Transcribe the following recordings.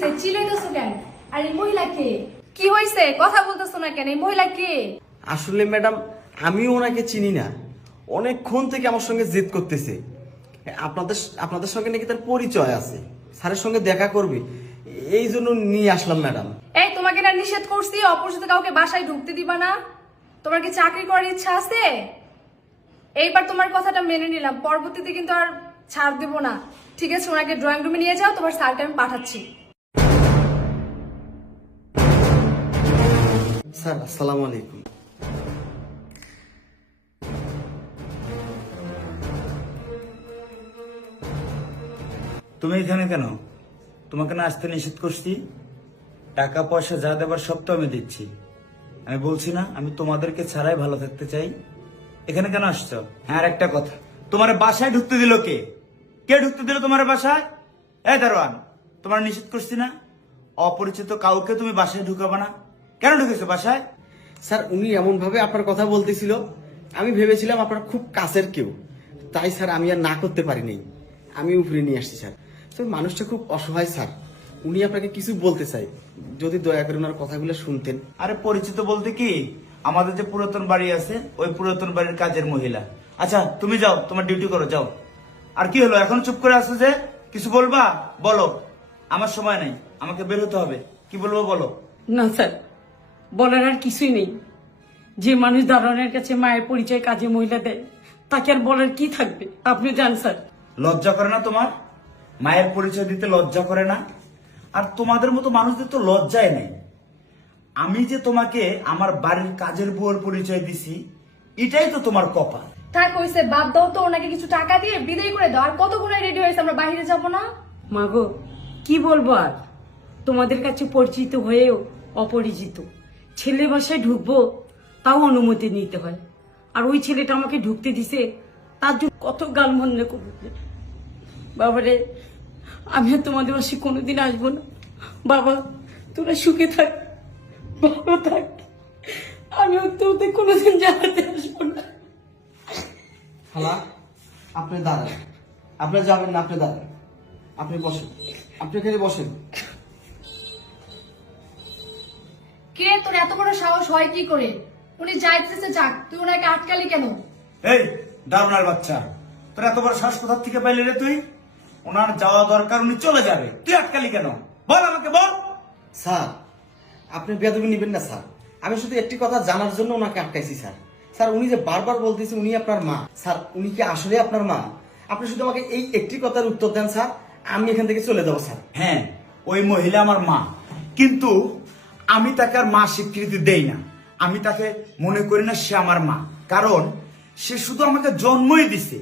হইছে? চিল্লাইতেছো কেন? আর এই মহিলা কে? কি হইছে? কথা বলতেছো না কেন? এই মহিলা কে? আসলে ম্যাডাম আমিও ওনাকে চিনি না, অনেকক্ষণ থেকে আমার সঙ্গে জেদ করতেছে। আপনাদের আপনাদের সঙ্গে নাকি তার পরিচয় আছে, স্যারের সঙ্গে দেখা করবে, এই জন্য নিয়ে আসলাম ম্যাডাম। এই তোমাকে না নিষেধ করছি অপরিচিত কাউকে বাসায় ঢুকতে দিবা না? তোমার কি চাকরি করার ইচ্ছা আছে? এইবার তোমার কথাটা মেনে নিলাম, পরবর্তীতে কিন্তু আর ছাড় দেব না। ঠিক আছে, ওনাকে ড্রয়িং রুমে নিয়ে যাও, তোমার স্যারকে আমি পাঠাচ্ছি। স্যার আসসালামু আলাইকুম। তুমি এখানে কেন? তোমাকে না আসতে নিষেধ করছি? টাকা পয়সা যা দেবার সব তো আমি দিচ্ছি। আমি বলছি না আমি তোমাদেরকে ছাড়াই ভালো থাকতে চাই। এখানে কেন আসছো? হ্যাঁ, আর একটা কথা, তোমার বাসায় ঢুকতে দিল কে? কে ঢুকতে দিল তোমার বাসায়? এই দারোয়ান, তোমার নিষেধ করছি না অপরিচিত কাউকে তুমি বাসায় ঢুকাবা না? কেন ঢুকেছো বাসায়? স্যার উনি এমন ভাবে আপনার কথা বলতেছিল, আমি ভেবেছিলাম আপনার খুব কাছের কেউ, তাই স্যার আমি আর না করতে পারিনি, আমি উপরে নিয়ে আসছি স্যার। স্যার মানুষটা খুব অসহায় স্যার, উনি আপনাকে কিছু বলতে চাই, যদি দয়া করে ওনার কথাগুলো শুনতেন। আরে পরিচিত বলতে কি, আমাদের যে পুরাতন বাড়ি আছে ওই পুরাতন বাড়ির কাজের মহিলা। আচ্ছা তুমি যাও, তোমার ডিউটি করো, যাও। আর কি হলো এখন চুপ করে আসো যে? কিছু বলবা? বলো, আমার সময় নাই, আমাকে বের হতে হবে। কি বলবো বলো। না স্যার, বলার আর কিছুই নেই। যে মানুষ দারোয়ানের কাছে মায়ের পরিচয় কাজে মহিলা দেয়, তাকে আর বলার কি থাকবে? আপনি জান স্যার। লজ্জা করে না তোমার? মায়ের পরিচয় দিতে লজ্জা করে না? আর তোমাদের মতো মানুষদের তো লজ্জাই নেই। আমি যে তোমাকে আমার বাড়ির কাজের বউয়ের পরিচয় দিছি, এটাই তো তোমার কপাল। থাক হইছে, বাদ দাও তো, ওনাকে কিছু টাকা দিয়ে বিদায় করে দাও। আর কতক্ষণ রেডি হয়েছে, আমরা বাইরে যাব না? মাগো, কি বলবো আর, তোমাদের কাছে পরিচিত হয়েও অপরিচিত ছেলে বাসায় ঢুকবো, তাও অনুমতি নিতে হয়। আর ওই ছেলেটা আমাকে ঢুকতে দিছে, তার জন্য কত গাল মনে করবে। বাবারে, আমি আর তোমাদের বাসায় কোনোদিন আসবো না। বাবা, তোরা সুখে থাক, ভালো থাক। আমিও তোদের কোনোদিন জানাতে আসবো না। খালা আপনি দাঁড়ান, আপনি যাবেন না, আপনি দাঁড়ান, আপনি বসেন, আপনি এখানে বসেন। কে তোর এত বড় সাহস হয় কি করে? উনি যাইতেছে যাক, তুই ওনাকে আটকালি কেন? এই দারুণার বাচ্চা, তোর এত বড় শ্বাস কোথা থেকে পাইলে রে তুই? ওনার যাওয়া দরকার, উনি চলে যাবে, তুই আটকালি কেন? বল আমাকে, বল। স্যার আপনি বেয়াদবি নেবেন না স্যার, আমি শুধু একটি কথা জানার জন্য ওনাকে আটকাইছি স্যার। স্যার উনি যে বারবার বলতেছে উনি আপনার মা, স্যার উনি কি আসলে আপনার মা? আপনি শুধু আমাকে এই একটি কথার উত্তর দেন স্যার, আমি এখান থেকে চলে যাবো স্যার। হ্যাঁ, ওই মহিলা আমার মা, কিন্তু আমি তাকে আর মা স্বীকৃতি দেই না। আমি তাকে মনে করি না সে আমার মা, কারণ সে শুধু আমাকে জন্মই দিছে।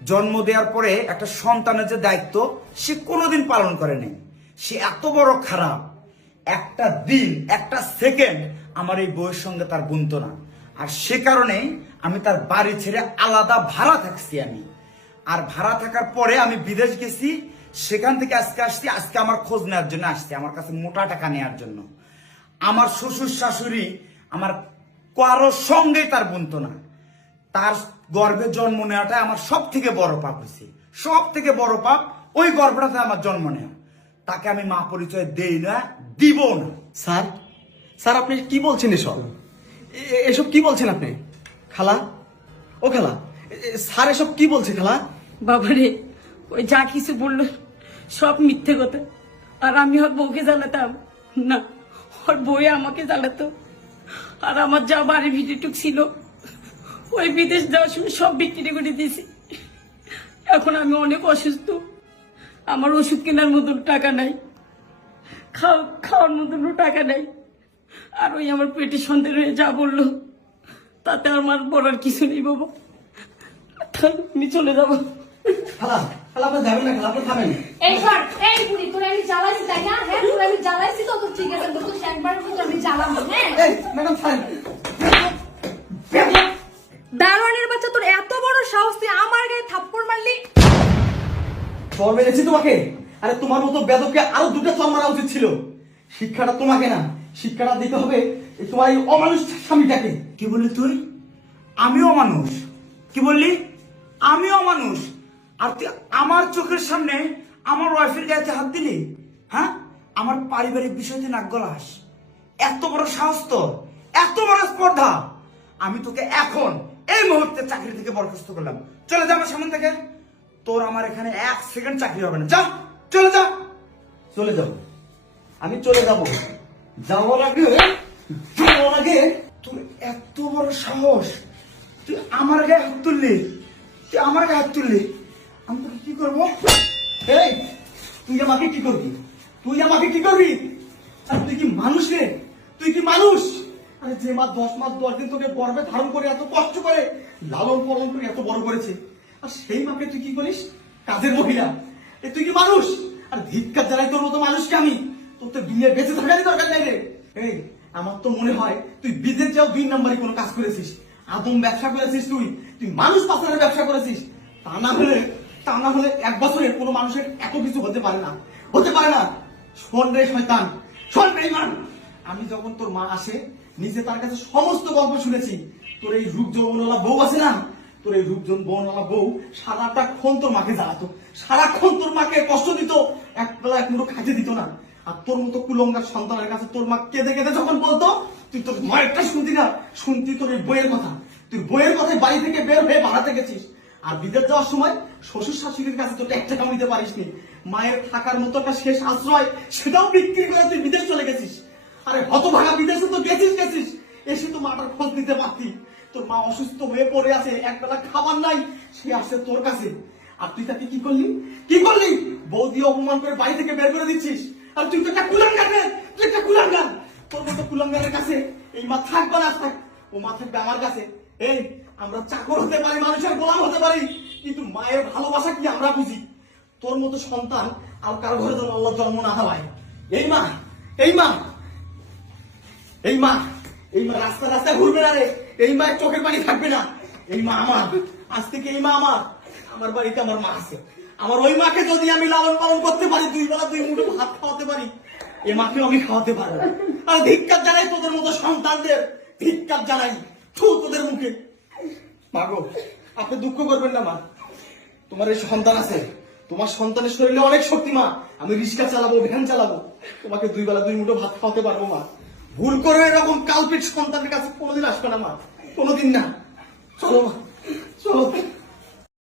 জন্ম দেওয়ার পরে একটা সন্তানের যে দায়িত্ব সে কোনোদিন পালন করে নাই। সে এত বড় খারাপ, একটা দিন একটা সেকেন্ড আমার এই বউয়ের সঙ্গে তার গুনতো না। আর সে কারণে আমি তার বাড়ি ছেড়ে আলাদা ভাড়া থাকছি আমি। আর ভাড়া থাকার পরে আমি বিদেশ গেছি, সেখান থেকে আজকে আসছি, আজকে আমার খোঁজ নেওয়ার জন্য আসছি, আমার কাছে মোটা টাকা নেওয়ার জন্য। আমার শ্বশুর শাশুড়ি আমার কারোর সঙ্গেই তার বুনতো না। তার গর্ভে জন্ম নেওয়াটা আমার সব থেকে বড় পাপ হয়েছে, সব থেকে বড় পাপ ওই গর্ভটাতে আমার জন্ম নেওয়া। তাকে আমি মা পরিচয় দেই না, দিব না। স্যার স্যার আপনি কি বলছেন এসব? এসব কি বলছেন আপনি? খালা, ও খালা, স্যার এসব কি বলছে খালা? বাবারে, ওই যা কিছু বললো সব মিথ্যে কথা। আর আমি ওর বউকে জ্বালাতাম না, ওর বউয়ে আমাকে জ্বালাতো। আর আমার যা বাড়ি ভিডিওটুক ছিল, ওই বিদেশ যাওয়ার সময় সব বিক্রি করে দিয়েছি। এখন আমি অনেক অসুস্থ, আমার ওষুধ কেনার মতন টাকা নাই, খাওয়ার মতনও টাকা নাই। আর ওই আমার পেটে সন্দেহ হয়ে যা বললো, তাতে আমার বলার কিছু নেই বাবা। আমি চলে যাবো। খালা, খালা আপনি যাবেন না, খালা আপনি থামেন। এই সর, এই বুড়ি, তোরে আমি জ্বালাইছি তাই না? হ্যাঁ, তোরে আমি জ্বালাইছি তো, তো ঠিক আছে, তো একবারের মতো আমি জ্বালাবো। হ্যাঁ এই ম্যাডাম থামেন। দারোয়ানের বাচ্চা, তোর এত বড় সাহস, তুই আমার গায়ে থাপ্পড় মারলি? চর মেরেছি তোমাকে? আরে তোমার মতো বেদবকে আরো দুটো চর মারা উচিত ছিল। শিক্ষাটা তোমাকে না, শিক্ষাটা দিতে হবে তোমার এই অমানুষ স্বামীটাকে। কি বললি তুই? আমিও মানুষ? কি বললি? আমিও মানুষ? আর তুই আমার চোখের সামনে আমার ওয়াইফের গায়ে হাত দিলি? হ্যাঁ, আমার পারিবারিক বিষয়তে নাক গলাস? এত বড় সাহস তোর, এত বড় স্পর্ধা! আমি তোকে এখন এই মুহূর্তে চাকরি থেকে বরখাস্ত করলাম। চলে যা আমার সামনে থেকে। তোর আমার এখানে 1 সেকেন্ড চাকরি হবে না। যা, চলে যা। চলে যাব, আমি চলে যাব। যাওয়ার আগে তোর এত বড় সাহস, তুই আমার গায়ে হাত তুললি, তুই আমার গায়ে হাত তুললি, আমি তোকে কি করবো? এই, তুই আমাকে কি করবি? তুই আমাকে কি করবি? আর তুই কি মানুষ রে? তুই কি মানুষ? আরে যে মা 10 মাস 10 দিন তোকে গর্ভে ধারণ করে এত কষ্ট করে লালন পালন করে এত বড় করেছে, আর সেই মাকে তুই কি করিস? কাজের মহিলা। এ তুই কি মানুষ? আর ধিক্কার জানাই তোর মতো মানুষকে আমি। তোর তো দুনিয়া বেঁচে থাকারই দরকার নাই রে। এই, আমার তো মনে হয় তুই বিদেশ যাও 2 নম্বরই কোনো কাজ করেছিস। আদম ব্যবসা করেছিস, তুই মানুষ পাচারের ব্যবসা করেছিস। তা না হলে 1 বছরে কোনো মানুষের এত কিছু হতে পারে না, হতে পারে না। শোন রে শয়তান, শোন বেঈমান, আমি যখন তোর মা আসে নিজে তার কাছে সমস্ত গল্প শুনেছি। তোর এই রূপ যৌবনওয়ালা বউ আছে না, তোর এই রূপ যৌবনওয়ালা বউ সারাটাক্ষণ তোর মাকে জ্বালাতো, সারাক্ষণ তোর মাকে কষ্ট দিত, এক বেলা এক মুঠো খাইতে দিত না। আর তোর মতো কুলঙ্গার সন্তানের কাছে তোর মা কেঁদে কেঁদে যখন বলতো, তুই তোর মায়েরটা শুনতি না, শুনতি তোর এই বইয়ের কথা। তুই বইয়ের কথায় বাড়ি থেকে বের হয়ে ভাড়াতে গেছিস। আর বিদেশ যাওয়ার সময় শ্বশুর শাশুড়ির কাছে তোর 1 টাকা নিতে পারিসনি। মায়ের থাকার মতো একটা শেষ আশ্রয় সেটাও বিক্রি করে তুই বিদেশ চলে গেছিস। আরে হতভাগা, বিদেশে তো গেছিস, এসে তো মাটার খোঁজ নিতে পারতি। তোর মা অসুস্থ হয়ে পড়ে আছে, একবেলা খাবার নাই, সে আসে তোর কাছে। আর তুই তাকে কি করলি? বউ দিয়ে অপমান করে বাড়ি থেকে বের করে দিচ্ছিস। আর তুই তো একটা কুলাঙ্গার রে, তুই একটা কুলাঙ্গার। তোর মতো কুলাঙ্গারের কাছে এই মা থাকবে না, থাক, ও মা থাকবে আমার কাছে। এই, আমরা চাকর হতে পারি, মানুষের গোলাম হতে পারি, কিন্তু মায়ের ভালোবাসা কি আমরা বুঝি। তোর মতো সন্তান আর কারো ঘরে যেন আল্লাহ জন্ম না দেওয়ায়। এই মা রাস্তায় ঘুরবে না রে। এই মায়ের চোখের পানি থাকবে না। এই মা আমার, আজ থেকে এই মা আমার বাড়িতে আমার মা আছে। আমার ওই মাকে যদি আমি লালন পালন করতে পারি, 2 বেলা 2 মুঠো ভাত খাওয়াতে পারি, এই মাকেও আমি খাওয়াতে পারবো। আর ধিক্কার জানাই তোদের মতো সন্তানদের, ধিক্কার জানাই তোদের মুখে। মা গো, আপনি দুঃখ করবেন না মা, তোমার এই সন্তান আছে, তোমার সন্তানের শরীরে অনেক শক্তি মা। আমি রিক্সা চালাবো, ভ্যান চালাবো, তোমাকে 2 বেলা 2 মুঠো ভাত খাওয়াতে পারবো মা। ভুল করে এরকম কালপিট সন্তানের কাছে কোনোদিন আসবে না মা, কোনোদিন না। চলো মা, চলো।